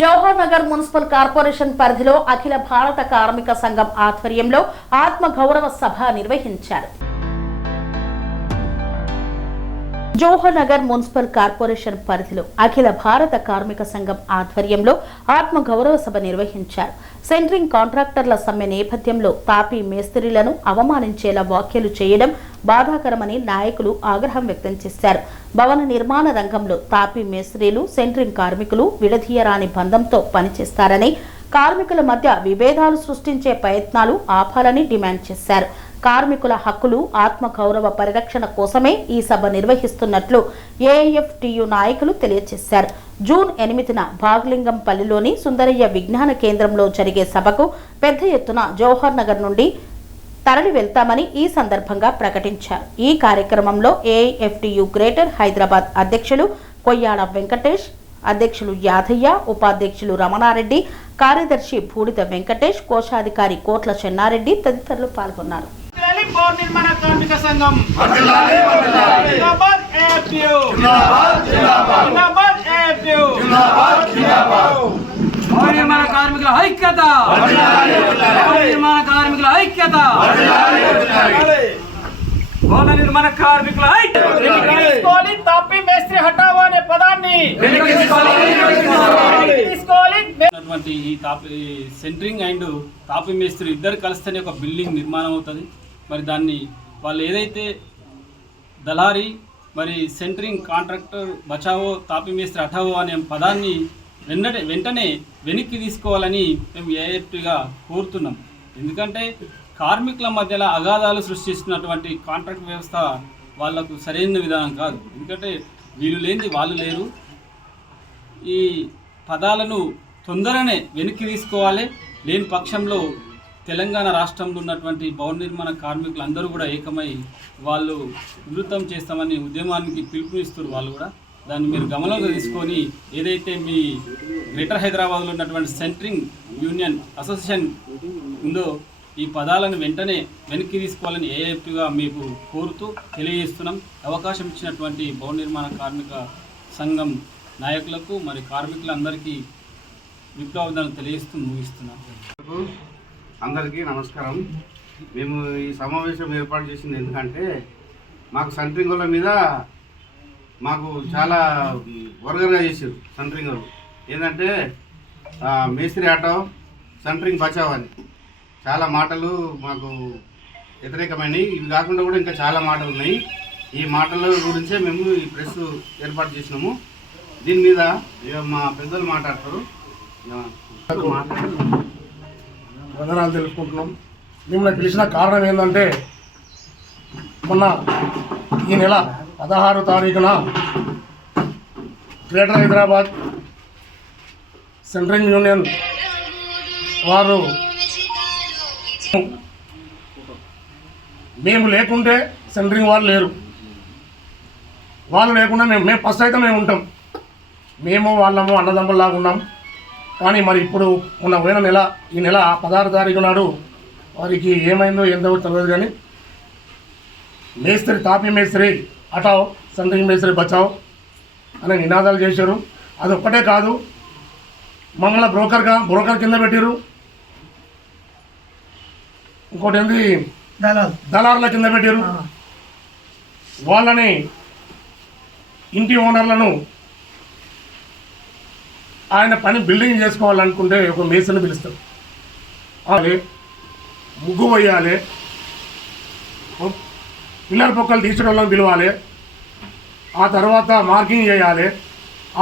Jawahar Nagar municipal corporation పరిధిలో అఖిల భారత కార్మిక సంఘం ఆధ్వర్యంలో ఆత్మ గౌరవ సభ నిర్వహించారు. జవహర్ నగర్ మున్సిపల్ కార్పొరేషన్ పరిధిలో అఖిల భారత కార్మిక సంఘం ఆధ్వర్యంలో ఆత్మ గౌరవ సభ నిర్వహించారు. సెంట్రింగ్ కాంట్రాక్టర్ల సమ్మె నేపథ్యంలో తాపీ మేస్త్రీలను అవమానించేలా వ్యాఖ్యలు చేయడం బాధాకరమని నాయకులు ఆగ్రహం వ్యక్తం చేశారు. భవన నిర్మాణ రంగంలో తాపీ మేస్త్రీలు, సెంట్రింగ్ కార్మికులు విడదీయరాని బంధంతో పనిచేస్తారని, కార్మికుల మధ్య విభేదాలు సృష్టించే ప్రయత్నాలు ఆపాలని డిమాండ్ చేశారు. కార్మికుల హక్కులు, ఆత్మ గౌరవ పరిరక్షణ కోసమే ఈ సభ నిర్వహిస్తున్నట్లు ఏఐఎఫ్టియు నాయకులు తెలియజేశారు. జూన్ 8న భాగ్లింగంపల్లిలోని సుందరయ్య విజ్ఞాన కేంద్రంలో జరిగే సభకు పెద్ద ఎత్తున జవహర్ నగర్ నుండి తరలి వెళ్తామని ఈ సందర్భంగా ప్రకటించారు. ఈ కార్యక్రమంలో ఏఐఎఫ్టియు గ్రేటర్ హైదరాబాద్ అధ్యక్షులు కొయ్యాడ వెంకటేష్, అధ్యక్షులు యాదయ్య, ఉపాధ్యక్షులు రమణారెడ్డి, కార్యదర్శి బూడిద వెంకటేష్, కోశాధికారి కోట్ల చెన్నారెడ్డి తదితరులు పాల్గొన్నారు. కార్మికుల ఐక్యత, కార్మికుల ఐక్యత, భవన నిర్మాణ కార్మికుల ఐక్యత. తాపీ మేస్త్రి హఠావో అనే పదాన్ని ఈ తాపీ సెంట్రింగ్ అండ్ తాపీ మేస్త్రి ఇద్దరు కలిస్తేనే ఒక బిల్డింగ్ నిర్మాణం అవుతుంది. మరి దాన్ని వాళ్ళు ఏదైతే దళారీ మరి సెంట్రింగ్ కాంట్రాక్టర్ బచావో తాపీ మేస్త్రి హఠావో అనే పదాన్ని వెంటనే వెనక్కి తీసుకోవాలని మేము ఏఎఫ్టీగా కోరుతున్నాం. ఎందుకంటే కార్మికుల మధ్యలో అగాధాలు సృష్టిస్తున్నటువంటి కాంట్రాక్ట్ వ్యవస్థ వాళ్లకు సరైన విధానం కాదు. ఎందుకంటే వీళ్ళు లేనిది వాళ్ళు లేరు. ఈ పదాలను తొందరనే వెనక్కి తీసుకోవాలి. లేని పక్షంలో తెలంగాణ రాష్ట్రంలో ఉన్నటువంటి భవన నిర్మాణ కార్మికులందరూ కూడా ఏకమై వాళ్ళు వివృతం చేస్తామని ఉద్యమానికి పిలుపునిస్తారు. వాళ్ళు కూడా దాన్ని మీరు గమనంలో తీసుకొని ఏదైతే మీ గ్రేటర్ హైదరాబాద్లో ఉన్నటువంటి సెంట్రింగ్ యూనియన్ అసోసియేషన్ ఉందో ఈ పదాలను వెంటనే వెనక్కి తీసుకోవాలని ఏఐఎఫ్గా మీకు కోరుతూ తెలియజేస్తున్నాం. అవకాశం ఇచ్చినటువంటి భవన నిర్మాణ కార్మిక సంఘం నాయకులకు మరి కార్మికులందరికీ విప్లవాలను తెలియజేస్తూ ముగిస్తున్నాం. అందరికీ నమస్కారం. మేము ఈ సమావేశం ఏర్పాటు చేసింది ఎందుకంటే మాకు సెంట్రింగ్ వాళ్ళ మీద మాకు చాలా వర్గంగా చేసారు. సెంట్రింగ్ వాళ్ళు ఏంటంటే మేస్త్రి ఆటో, సెంట్రింగ్ బచావ్ అని చాలా మాటలు మాకు వ్యతిరేకమైనవి. ఇవి కాకుండా కూడా ఇంకా చాలా మాటలు ఉన్నాయి. ఈ మాటల గురించే మేము ఈ ప్రెస్ ఏర్పాటు చేసినాము. దీని మీద మా పెద్దలు మాట్లాడతారు. వందనాలు తెలుసుకుంటున్నాం. మిమ్మల్ని పిలిచిన కారణం ఏంటంటే మొన్న ఈ నెల 16వ తారీఖున గ్రేటర్ హైదరాబాద్ సెంట్రింగ్ యూనియన్ వారు మేము లేకుంటే సెంట్రింగ్ వాళ్ళు లేరు, వాళ్ళు లేకుండా మేము ఫస్ట్ అయితే మేము ఉంటాం. మేము వాళ్ళము అన్నదమ్ముల్లాగా ఉన్నాం. కానీ మరి ఇప్పుడు ఉన్న పోయిన నెల ఈ నెల 16వ తారీఖు నాడు వారికి ఏమైందో ఏందో తెలియదు. కానీ మేస్త్రి తాపీ మేస్త్రి హఠావ్, సెంట్రింగ్ మేస్త్రి బచావ్ అనే నినాదాలు చేశారు. అది ఒక్కటే కాదు, మమ్మల్ని బ్రోకర్ కింద పెట్టారు. ఇంకోటి ఏంది దళారుల కింద పెట్టారు. వాళ్ళని ఇంటి ఓనర్లను ఆయన పని బిల్డింగ్ చేసుకోవాలనుకుంటే ఒక మేస్త్రిని పిలుస్తారు. అలాగే ముగ్గు వేయాలి, పిల్లర్ పొక్కలు తీసిన వాళ్ళని పిలవాలి, ఆ తర్వాత మార్కింగ్ చేయాలి,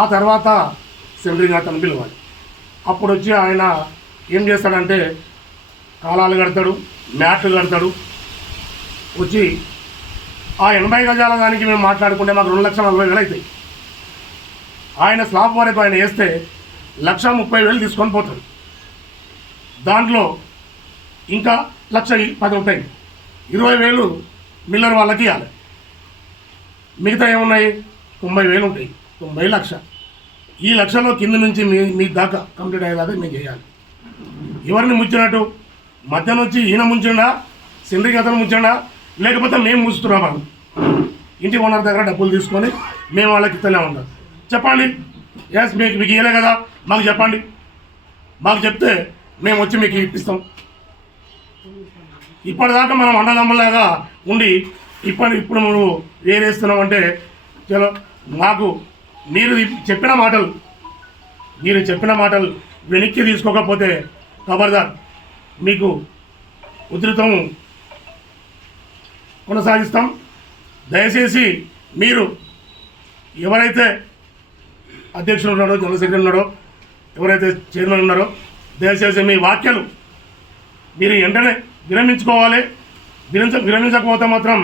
ఆ తర్వాత సెంట్రింగ్ అతను పిలవాలి. అప్పుడు వచ్చి ఆయన ఏం చేస్తాడంటే కాలాలు కడతాడు, మ్యాట్లు కడతాడు. వచ్చి ఆ 80 గజాల దానికి మేము మాట్లాడుకుంటే మాకు 2,40,000 అవుతాయి. ఆయన స్లాబ్ వరకు ఆయన వేస్తే 1,30,000 తీసుకొని పోతాడు. దాంట్లో ఇంకా 1,10,000 ఉంటాయి. 20,000 మిల్లర్ వాళ్ళకి ఇవ్వాలి. మిగతా ఏమున్నాయి? 90,000 ఉంటాయి. 90 లక్ష. ఈ లక్షలో కింద నుంచి మీ దాకా కంప్లీట్ అయ్యేదాకా మేము చేయాలి. ఎవరిని ముంచినట్టు? మధ్య నుంచి ఈయన ముంచిండా, సెంట్రింగ్ అతను ముంచండా, లేకపోతే మేము ముంచుతున్నామా? ఇంటి ఓనర్ దగ్గర డబ్బులు తీసుకొని మేము వాళ్ళకి ఇస్తూనే ఉంటాం. చెప్పండి. ఎస్ మీకు ఇవ్వలే కదా, మాకు చెప్పండి, మాకు చెప్తే మేము వచ్చి మీకు ఇప్పిస్తాం. ఇప్పటిదాకా మనం అన్నదమ్ములాగా ఉండి ఇప్పుడు నువ్వు వేరేస్తున్నామంటే చలో మాకు మీరు చెప్పిన మాటలు వెనక్కి తీసుకోకపోతే ఖబర్దార్ మీకు ఉధృతం కొనసాగిస్తాం. దయచేసి మీరు ఎవరైతే అధ్యక్షులు ఉన్నాడో, జనరల్ సెక్రటరీ ఉన్నాడో, ఎవరైతే చైర్మన్ ఉన్నారో దయచేసి మీ వ్యాఖ్యలు మీరు వెంటనే విరమించుకోవాలి. విరమించకపోతే మాత్రం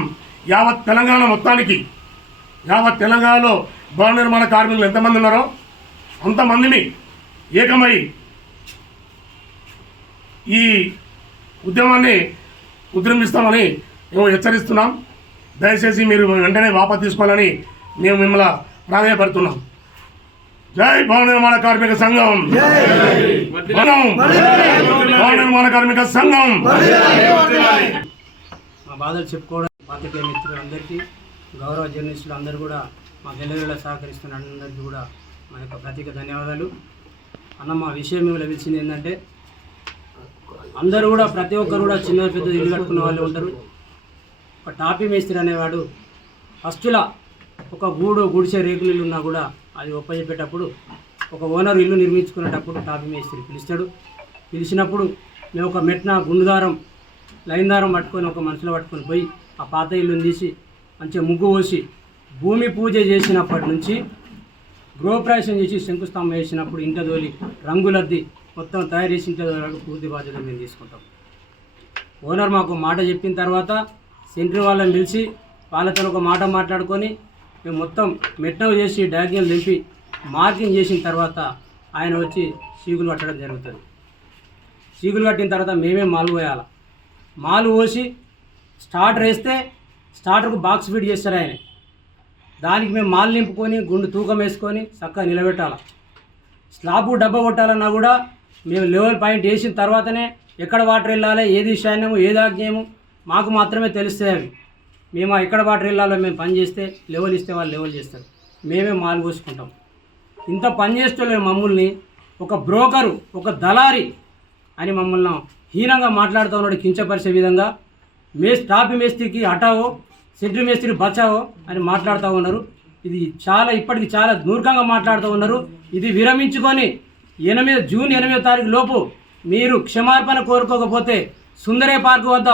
యావత్ తెలంగాణ మొత్తానికి, యావత్ తెలంగాణలో భవన నిర్మాణ కార్మికులు ఎంతమంది ఉన్నారో అంతమందిని ఏకమై ఈ ఉద్యమాన్ని ఉద్యమిస్తామని మేము హెచ్చరిస్తున్నాం. దయచేసి మీరు వెంటనే వాపసు తీసుకోవాలని మేము మిమ్మల్ని ప్రాధాన్యపడుతున్నాం. జై భవన నిర్మాణ కార్మిక సంఘం, భవన నిర్మాణ కార్మిక సంఘం. మా బాధలు చెప్పుకోవడం పాత్రికేయ మిత్రులందరికీ, గౌరవ జర్నలిస్టులు అందరూ కూడా మా గెలవేళ సహకరిస్తున్న అందరికీ కూడా మా యొక్క ప్రత్యేక ధన్యవాదాలు. అన్న మా విషయం మేము లభించింది ఏంటంటే, అందరూ కూడా ప్రతి ఒక్కరు కూడా చిన్న పెద్ద ఇల్లు కట్టుకున్న వాళ్ళు ఉంటారు. ఒక టాపీ మేస్త్రి అనేవాడు ఫస్టులా ఒక గుడిసె రేకులు ఇల్లు ఉన్నా కూడా అది ఒప్పచెప్పేటప్పుడు ఒక ఓనర్ ఇల్లు నిర్మించుకునేటప్పుడు టాపీ మేస్త్రి పిలుస్తాడు. పిలిచినప్పుడు మేము ఒక మెట్న గుండుదారం లైన్ దారం పట్టుకొని ఒక మనుషులు పట్టుకొని పోయి ఆ పాత ఇల్లుని తీసి మంచిగా ముగ్గు పోసి భూమి పూజ చేసినప్పటి నుంచి గృహప్రవేశం చేసి శంకుస్థాపన వేసినప్పుడు ఇంట తోలి రంగులద్ది మొత్తం తయారు చేసి ఇంట వరకు పూర్తి బాధ్యత మేము తీసుకుంటాం. ఓనర్ మాకు మాట చెప్పిన తర్వాత సెంట్రీ వాళ్ళని పిలిచి వాళ్ళతో ఒక మాట మాట్లాడుకొని మేము మొత్తం మెట్నవ్ చేసి డాగ్యాలు దింపి మార్కింగ్ చేసిన తర్వాత ఆయన వచ్చి సీగులు కట్టడం జరుగుతుంది. సీగులు కట్టిన తర్వాత మేమే మాలు పోయాలి. మాలు పోసి స్టార్టర్ వేస్తే స్టార్టర్కు బాక్స్ ఫిట్ చేస్తారు ఆయన. దానికి మేము మాలు నింపుకొని గుండు తూకం వేసుకొని చక్కగా నిలబెట్టాలి. స్లాబ్ డబ్బా కొట్టాలన్నా కూడా మేము లెవెల్ పాయింట్ వేసిన తర్వాతనే ఎక్కడ వాటర్ వెళ్ళాలి, ఏది ఈశాన్యము ఏది ఆగ్నేయము మాకు మాత్రమే తెలుస్తాయి. అవి మేము ఎక్కడ వాటర్ వెళ్ళాలో మేము పని చేస్తే లెవెల్ ఇస్తే వాళ్ళు లెవెల్ చేస్తారు. మేమే మాలు పోసుకుంటాం. ఇంత పని చేస్తలేరు మమ్మల్ని ఒక బ్రోకరు, ఒక దళారి అని మమ్మల్ని హీనంగా మాట్లాడుతూ ఉన్నాడు, కించపరిచే విధంగా. టాపీ మేస్త్రికి హటావో, సెంట్రీ మేస్త్రి బచావో అని మాట్లాడుతూ ఉన్నారు. ఇది ఇప్పటికి చాలా మూర్ఖంగా మాట్లాడుతూ ఉన్నారు. ఇది విరమించుకొని జూన్ 8వ తారీఖు లోపు మీరు క్షమార్పణ కోరుకోకపోతే సుందరే పార్క్ వద్ద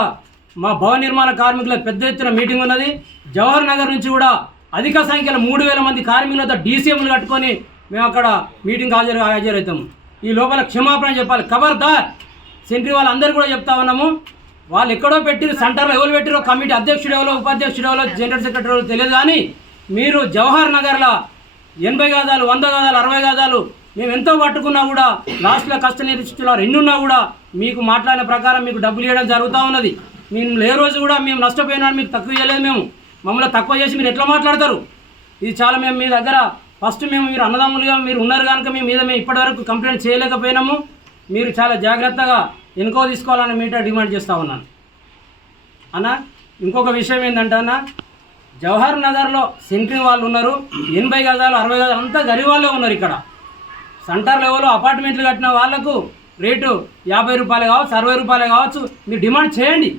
మా భవన నిర్మాణ కార్మికుల పెద్ద ఎత్తున మీటింగ్ ఉన్నది. జవహర్ నగర్ నుంచి కూడా అధిక సంఖ్యలో 3000 మంది కార్మికులతో డీసీఎంలు కట్టుకొని మేము అక్కడ మీటింగ్ హాజరవుతాము. ఈ లోపల క్షమాపణ చెప్పాలి. ఖబర్దార్ సెంట్రీ వాళ్ళందరూ కూడా చెప్తా ఉన్నాము. వాళ్ళు ఎక్కడో పెట్టిరు, సెంటర్లో ఎవరు పెట్టిరో, కమిటీ అధ్యక్షుడు ఎవరో, ఉపాధ్యక్షుడు ఎవరో, జనరల్ సెక్రటరీ ఎవరో తెలియదు. కానీ మీరు జవహర్ నగర్లో 80 గజాలు, 100 గజాలు, 60 గజాలు మేము ఎంతో పట్టుకున్నా కూడా లాస్ట్లో కష్ట నిరీక్షిస్తున్నారు. ఎన్నున్నా కూడా మీకు మాట్లాడిన ప్రకారం మీకు డబ్బులు ఇవ్వడం జరుగుతూ ఉన్నది. మేము ఏ రోజు కూడా మేము నష్టపోయినా మీకు తక్కువ చేయలేదు. మేము మమ్మల్ని తక్కువ చేసి మీరు ఎట్లా మాట్లాడతారు? ఇది చాలా మేము మీ దగ్గర ఫస్ట్ మీరు అన్నదమ్ములుగా మీరు ఉన్నారు కనుక మేము ఇప్పటివరకు కంప్లైంట్ చేయలేకపోయినాము. మీరు చాలా జాగ్రత్తగా ఎన్కో తీసుకోవాలని మీట డిమాండ్ చేస్తూ ఉన్నాను. అన్న ఇంకొక విషయం ఏంటంటే అన్న, జవహర్ నగర్లో సెంట్రీ వాళ్ళు ఉన్నారు, 80 గజాలు 60 గజాలు అంతా గరీబ్ వాళ్ళే ఉన్నారు. ఇక్కడ సెంటర్ లెవెల్లో అపార్ట్మెంట్లు కట్టిన వాళ్ళకు రేటు 50 రూపాయలు కావచ్చు, 60 రూపాయలు కావచ్చు. మీరు డిమాండ్ చేయండి.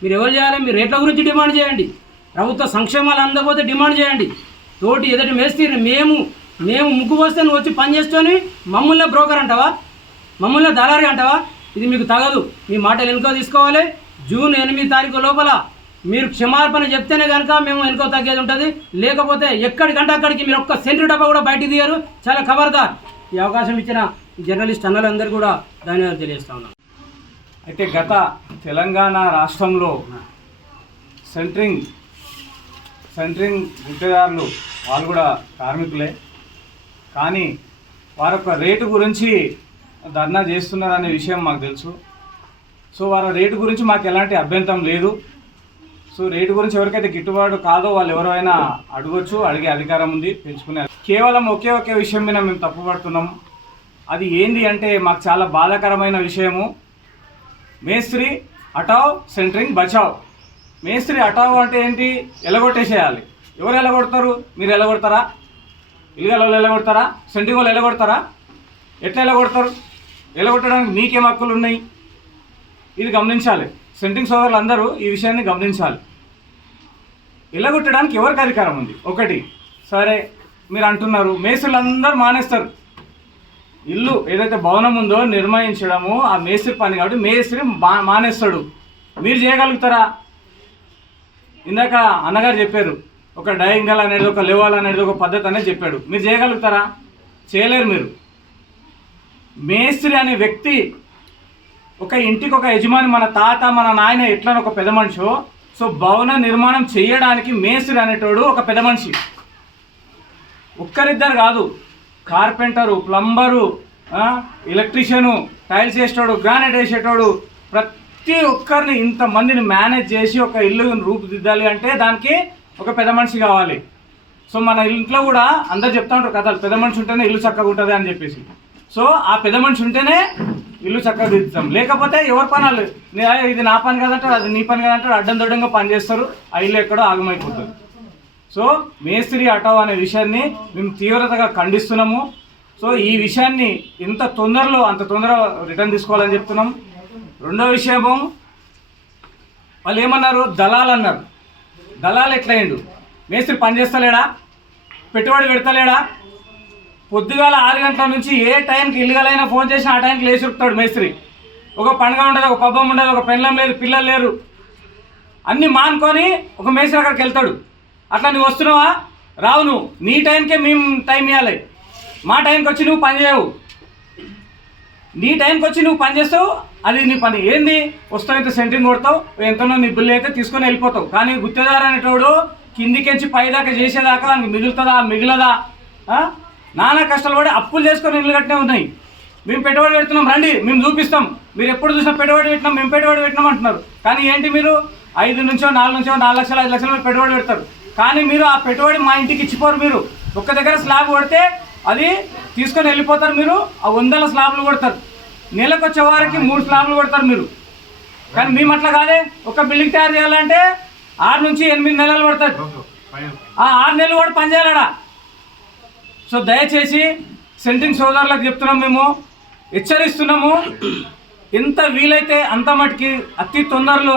మీరు ఎవరు చేయాలి? మీరు రేట్ల గురించి డిమాండ్ చేయండి. ప్రభుత్వ సంక్షేమాలు అందకపోతే డిమాండ్ చేయండి. తోటి ఎదుటి మేస్త్రి మేము ముగ్గు పోస్తే నువ్వు వచ్చి పని చేసుకొని మమ్మల్ని బ్రోకర్ అంటావా, మమ్మల్ని దళారి అంటావా? ఇది మీకు తగదు. మీ మాటలు వెనుకో తీసుకోవాలి. జూన్ 8వ తారీఖు లోపల మీరు క్షమార్పణ చెప్తేనే కనుక మేము వెనుకో తగ్గేది ఉంటుంది. లేకపోతే ఎక్కడికంటే అక్కడికి మీరు ఒక్క సెంట్రీ డబ్బా కూడా బయటికి తీయరు. చాలా ఖబర్దార్. ఈ అవకాశం ఇచ్చిన జర్నలిస్ట్ అన్నలందరూ కూడా ధన్యవాదాలు తెలియజేస్తా ఉన్నాను. అయితే గత తెలంగాణ రాష్ట్రంలో సెంట్రింగ్ గుట్టేదారులు వాళ్ళు కూడా కార్మికులే, కానీ వారొక రేటు గురించి ధర్నా చేస్తున్నారనే విషయం మాకు తెలుసు. సో వారి రేటు గురించి మాకు ఎలాంటి అభ్యంతరం లేదు. సో రేటు గురించి ఎవరికైతే గిట్టుబాటు కాదో వాళ్ళు ఎవరైనా అడగొచ్చు, అడిగే అధికారం ఉంది, పెంచుకునే. కేవలం ఒకే విషయం మీద మేము తప్పుపడుతున్నాం. అది ఏంది అంటే మాకు చాలా బాధాకరమైన విషయము. మేస్త్రి హటావ్, సెంట్రింగ్ బచావ్. మేస్త్రి హటావ్ అంటే ఏంటి? ఎలగొట్టేసేయాలి. ఎవరు ఎలగొడతారు? మీరు ఎలగొడతారా? ఇల్లుగల వాళ్ళు ఎలగొడతారా? సెంట్రింగ్ వాళ్ళు ఎలగొడతారా? ఎట్లా ఎలగొడతారు? ఎలగొట్టడానికి మీకేం హక్కులు ఉన్నాయి? ఇది గమనించాలి. సెంట్రింగ్ సోదరులు అందరూ ఈ విషయాన్ని గమనించాలి. ఎలగొట్టడానికి ఎవరికి అధికారం ఉంది? ఒకటి, సరే మీరు అంటున్నారు మేస్త్రులు అందరూ మానేస్తారు. ఇల్లు ఏదైతే భవనం ఉందో నిర్మించడము ఆ మేస్త్రి పని కాబట్టి మేస్త్రి మానేస్తాడు. మీరు చేయగలుగుతారా? ఇందాక అన్నగారు చెప్పారు, ఒక డయాంగల్ అనేది, ఒక లెవెల్ అనేది, ఒక పద్ధతి అనేది చెప్పాడు. మీరు చేయగలుగుతారా? చేయలేరు. మీరు మేస్త్రి అనే వ్యక్తి ఒక ఇంటికి ఒక యజమాని, మన తాత మన నాయన ఎట్లా ఒక పెద్ద మనిషి, సో భవన నిర్మాణం చేయడానికి మేస్త్రి అనేటోడు ఒక పెద్ద మనిషి. ఒక్కరిద్దరు కాదు, కార్పెంటరు, ప్లంబరు, ఎలక్ట్రీషియను, టైల్స్ వేసేటోడు, గ్రానైట్ వేసేటోడు, ప్రతి ఒక్కరిని ఇంతమందిని మేనేజ్ చేసి ఒక ఇల్లు రూపుదిద్దాలి అంటే దానికి ఒక పెద్ద మనిషి కావాలి. సో మన ఇంట్లో కూడా అందరు చెప్తా ఉంటారు కథలు, పెద్ద మనిషి ఉంటేనే ఇల్లు చక్కగా ఉంటుంది అని చెప్పేసి. సో ఆ పెద్ద మనిషి ఉంటేనే ఇల్లు చక్కగా దిద్దుతాం. లేకపోతే ఎవరి పనాలు, ఇది నా పని కదంటారు, అది నీ పని కదంటారు, అడ్డం దొడ్డంగా పని చేస్తారు, ఆ ఇల్లు ఎక్కడో ఆగమైపోతుంది. సో మేస్త్రి హఠావ్ అనే విషయాన్ని మేము తీవ్రతగా ఖండిస్తున్నాము. సో ఈ విషయాన్ని ఎంత తొందరలో అంత తొందరగా రిటర్న్ తీసుకోవాలని చెప్తున్నాం. రెండో విషయము, వాళ్ళు ఏమన్నారు? దళాలు అన్నారు. దళాలు ఎట్లయిండు? మేస్త్రి పని చేస్తలేడా? పెట్టుబడి పెడతలేడా? పొద్దుగాల 6 గంటల నుంచి ఏ టైంకి ఇల్లుగలైనా ఫోన్ చేసి ఆ టైంకి లేచి ఉరుకుతాడు మేస్త్రి. ఒక పండుగ ఉండదు, ఒక పబ్బం ఉండదు, ఒక పెళ్ళం లేదు, పిల్లలు లేరు, అన్నీ మానుకొని ఒక మేస్త్రి అక్కడికి వెళ్తాడు. అట్లా నువ్వు వస్తున్నావా? రావు. నువ్వు నీ టైంకే మేము టైం ఇవ్వాలి. మా టైంకి వచ్చి నువ్వు పని చేయవు. నీ టైంకి వచ్చి నువ్వు పని చేస్తావు, అది నీ పని. ఏంది? వస్తావు, ఇంత సెంట్రింగ్ కొడతావు, ఎంతనో నీ బిల్లు అయితే తీసుకొని వెళ్ళిపోతావు. కానీ గుత్తేదారు అనేటోడు కిందికెంచి పైదాకా చేసేదాకా దానికి మిగులుతుందా మిగిలదా? నానా కష్టాలు పడి అప్పులు చేసుకొని ఇల్లు కట్టినే ఉన్నాయి. మేము పెట్టుబడి పెడుతున్నాం, రండి మేము చూపిస్తాం. మీరు ఎప్పుడు చూసినా పెట్టుబడి పెట్టినాం, మేము పెట్టుబడి పెట్టినాం అంటున్నారు. కానీ ఏంటి, మీరు 5 నుంచో 4 నుంచో 4 లక్షలు 5 లక్షలు పెట్టుబడి పెడతారు. కానీ మీరు ఆ పెట్టుబడి మా ఇంటికి ఇచ్చిపోరు. మీరు ఒక్క దగ్గర స్లాబ్ కొడితే అది తీసుకొని వెళ్ళిపోతారు. మీరు ఆ 100 స్లాబ్లు కొడతారు. నెలకు వచ్చే వారికి 3 స్లాబ్లు కొడతారు మీరు. కానీ మేము అట్లా కాదే. ఒక బిల్డింగ్ తయారు చేయాలంటే 6 నుంచి 8 నెలలు పడుతుంది. ఆ 6 నెలలు కూడా పనిచేయాలడా. సో దయచేసి సెంట్రింగ్ సోదరులకు చెప్తున్నాం, మేము హెచ్చరిస్తున్నాము. ఎంత వీలైతే అంత మటుకి అతి తొందరలో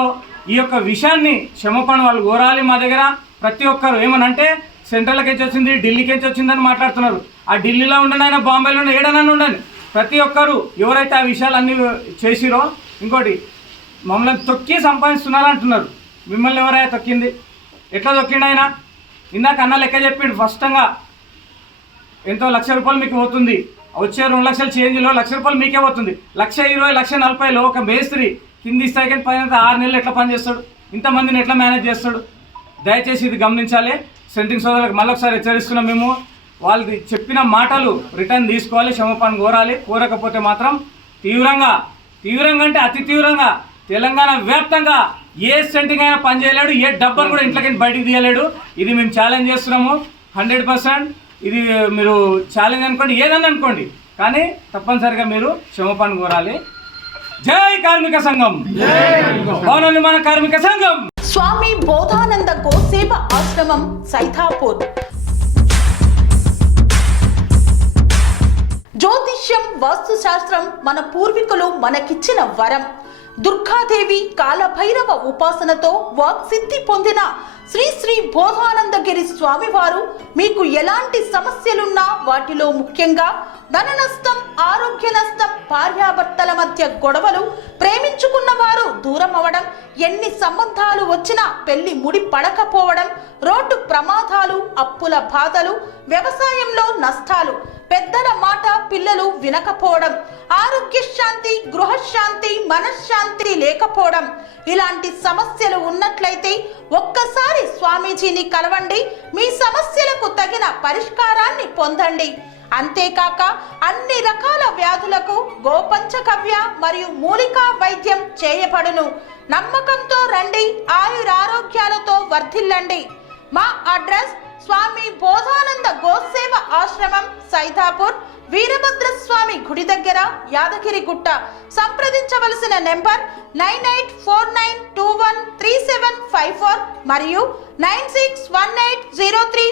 ఈ యొక్క విషయాన్ని క్షమాపణ వాళ్ళు కోరాలి మా దగ్గర. ప్రతి ఒక్కరు ఏమనంటే సెంట్రల్కి వచ్చింది, ఢిల్లీకి వచ్చిందని మాట్లాడుతున్నారు. ఆ ఢిల్లీలో ఉండండి, ఆయన బాంబేలో ఏడనని ఉండండి. ప్రతి ఒక్కరు ఎవరైతే ఆ విషయాలన్నీ చేసిరో, ఇంకోటి మమ్మల్ని తొక్కి సంపాదిస్తున్నారంటున్నారు. మిమ్మల్ని ఎవరైనా తొక్కింది? ఎట్లా తొక్కిండు ఆయన? ఇందాక అన్న లెక్క చెప్పిండు. స్పష్టంగా ఎంతో 1,00,000 రూపాయలు మీకు పోతుంది, వచ్చే 2 లక్షల చేంజ్లో 1,00,000 రూపాయలు మీకే పోతుంది. 1,20,000 1,40,000 ఒక మేస్త్రి కింది స్థాయికి పైన 6 నెలలు ఎట్లా పని చేస్తాడు? ఇంతమందిని ఎట్లా మేనేజ్ చేస్తాడు? దయచేసి ఇది గమనించాలి. సెంట్రింగ్ సోదరులకు మళ్ళొకసారి హెచ్చరిస్తున్నాం మేము. వాళ్ళు చెప్పిన మాటలు రిటర్న్ తీసుకోవాలి, క్షమాపణ కోరాలి. కోరకపోతే మాత్రం తీవ్రంగా అంటే అతి తీవ్రంగా తెలంగాణ వ్యాప్తంగా ఏ సెంట్రింగ్ అయినా పని చేయలేడు, ఏ డబ్బను కూడా ఇంట్లోకి బయటికి తీయలేడు. ఇది మేము ఛాలెంజ్ చేస్తున్నాము 100%. ఇది మీరు ఛాలెంజ్ అనుకోండి, ఏదన్నా అనుకోండి, కానీ తప్పనిసరిగా మీరు క్షమాపణ కోరాలి. జై కార్మిక సంఘం, భవన నిర్మాణ కార్మిక సంఘం. స్వామి బోధానంద గోసేవ ఆశ్రమం, సైథాపూర్. జ్యోతిష్యం, వాస్తుశాస్త్రం మన పూర్వీకులు మనకిచ్చిన వరం. దుర్గాదేవి, కాలభైరవ ఉపాసనతో వాక్సిద్ధి పొందిన శ్రీ శ్రీ బోధానందగిరి స్వామివారు మీకు ఎలాంటి సమస్యలున్నా, వాటిలో ముఖ్యంగా ధన నష్టం, ఆరోగ్య నష్టం, భార్యాభర్తల మధ్య గొడవలు, ప్రేమించుకున్న వారు దూరం అవడం, ఎన్ని సంబంధాలు వచ్చినా పెళ్లి ముడి పడకపోవడం, రోడ్డు ప్రమాదాలు, అప్పుల బాధలు, వ్యవసాయంలో నష్టాలు, పెద్దల మాట పిల్లలు వినకపోవడం, ఆరోగ్య శాంతి, గృహశాంతి, మనశ్శాంతి లేకపోవడం, ఇలాంటి సమస్యలు ఉన్నట్లయితే ఒక్కసారి స్వామీజీని కలవండి. మీ సమస్యలకు తగిన పరిష్కారాన్ని పొందండి. అంతేకాక అన్ని రకాల వ్యాధులకు గోపంచగవ్య మరియు మూలికా వైద్యం చేయబడును. నమ్మకంతో రండి, ఆయురారోగ్యాలతో వర్ధిల్లండి. మా అడ్రస్ స్వామి బోధానంద గోసేవ ఆశ్రమం, సైథాపూర్, వీరభద్రస్వామి గుడి దగ్గర, యాదగిరిగుట్ట. సంప్రదించవలసిన నెంబర్ 9849213754 మరియు 961803